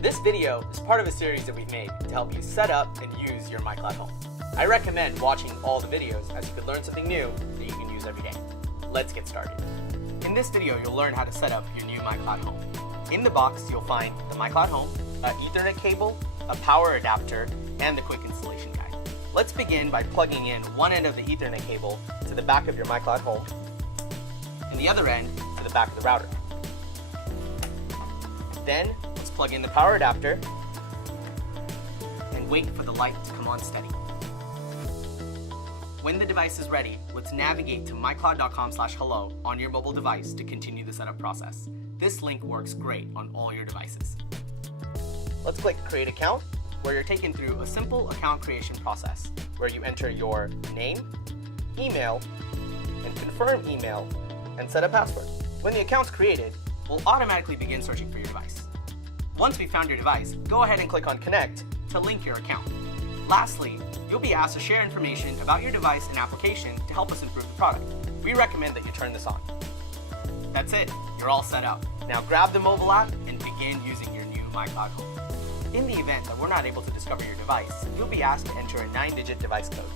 This video is part of a series that we've made to help you set up and use your MyCloud Home. I recommend watching all the videos as you could learn something new that you can use every day. Let's get started. In this video, you'll learn how to set up your new MyCloud Home. In the box, you'll find the MyCloud Home, an Ethernet cable, a power adapter, and the quick installation guide. Let's begin by plugging in one end of the Ethernet cable to the back of your MyCloud Home, and the other end to the back of the router. Then, let's plug in the power adapter and wait for the light to come on steady. When the device is ready, let's navigate to mycloud.com/hello on your mobile device to continue the setup process. This link works great on all your devices. Let's click Create Account, where you're taken through a simple account creation process, where you enter your name, email, and confirm email, and set a password. When the account's created, we'll automatically begin searching for your device. Once we've found your device, go ahead and click on Connect to link your account. Lastly, you'll be asked to share information about your device and application to help us improve the product. We recommend that you turn this on. That's it, you're all set up. Now grab the mobile app and begin using your new MyCloud Home. In the event that we're not able to discover your device, you'll be asked to enter a 9-digit device code.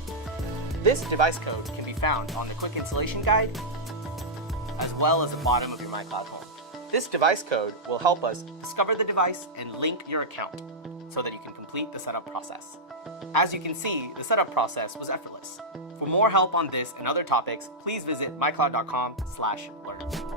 This device code can be found on the quick installation guide, as well as the bottom of your MyCloud Home. This device code will help us discover the device and link your account so that you can complete the setup process. As you can see, the setup process was effortless. For more help on this and other topics, please visit mycloud.com/learn.